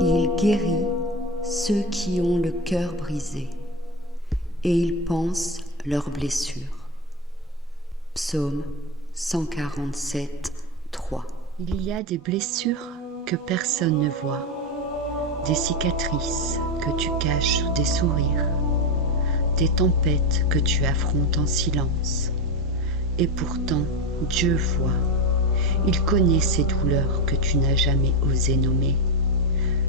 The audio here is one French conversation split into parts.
Il guérit ceux qui ont le cœur brisé, et il pense leurs blessures. Psaume 147, 3. Il y a des blessures que personne ne voit, des cicatrices que tu caches sous des sourires, des tempêtes que tu affrontes en silence. Et pourtant, Dieu voit. Il connaît ces douleurs que tu n'as jamais osé nommer,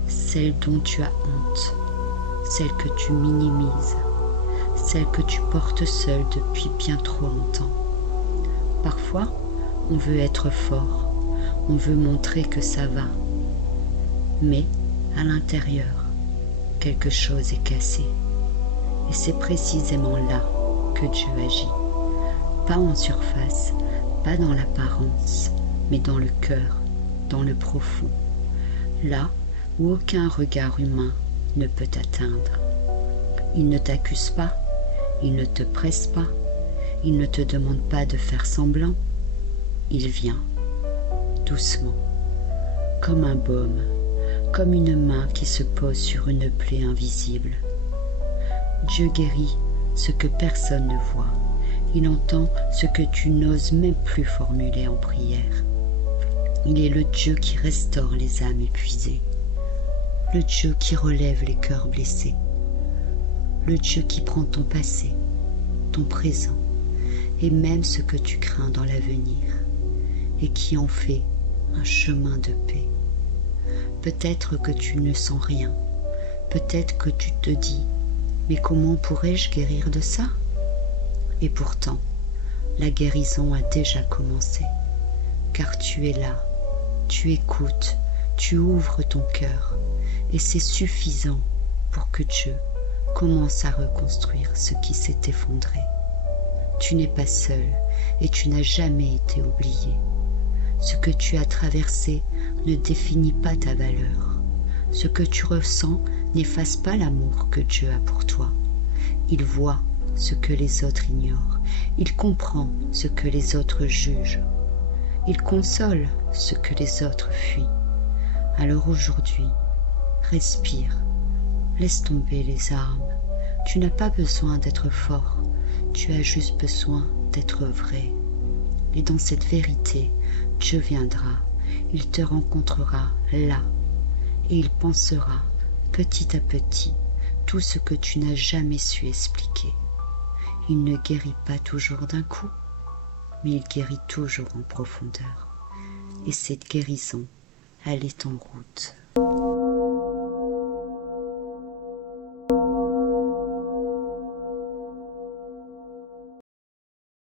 celles dont tu as honte, celles que tu minimises, celles que tu portes seule depuis bien trop longtemps. Parfois, on veut être fort, on veut montrer que ça va, mais à l'intérieur, quelque chose est cassé. Et c'est précisément là que Dieu agit. Pas en surface, pas dans l'apparence, mais dans le cœur, dans le profond. Là où aucun regard humain ne peut t'atteindre. Il ne t'accuse pas, il ne te presse pas, il ne te demande pas de faire semblant. Il vient, doucement, comme un baume, comme une main qui se pose sur une plaie invisible. Dieu guérit ce que personne ne voit. Il entend ce que tu n'oses même plus formuler en prière. Il est le Dieu qui restaure les âmes épuisées, le Dieu qui relève les cœurs blessés, le Dieu qui prend ton passé, ton présent et même ce que tu crains dans l'avenir et qui en fait un chemin de paix. Peut-être que tu ne sens rien, peut-être que tu te dis « Mais comment pourrais-je guérir de ça ?» Et pourtant, la guérison a déjà commencé, car tu es là, tu écoutes, tu ouvres ton cœur, et c'est suffisant pour que Dieu commence à reconstruire ce qui s'est effondré. Tu n'es pas seul et tu n'as jamais été oublié. Ce que tu as traversé ne définit pas ta valeur. Ce que tu ressens n'efface pas l'amour que Dieu a pour toi. Il voit ce que les autres ignorent. Il comprend ce que les autres jugent. Il console ce que les autres fuient. Alors aujourd'hui, respire, laisse tomber les armes. Tu n'as pas besoin d'être fort, tu as juste besoin d'être vrai. Et dans cette vérité, Dieu viendra, il te rencontrera là, et il pensera petit à petit tout ce que tu n'as jamais su expliquer. Il ne guérit pas toujours d'un coup, mais il guérit toujours en profondeur. Et cette guérison, elle est en route.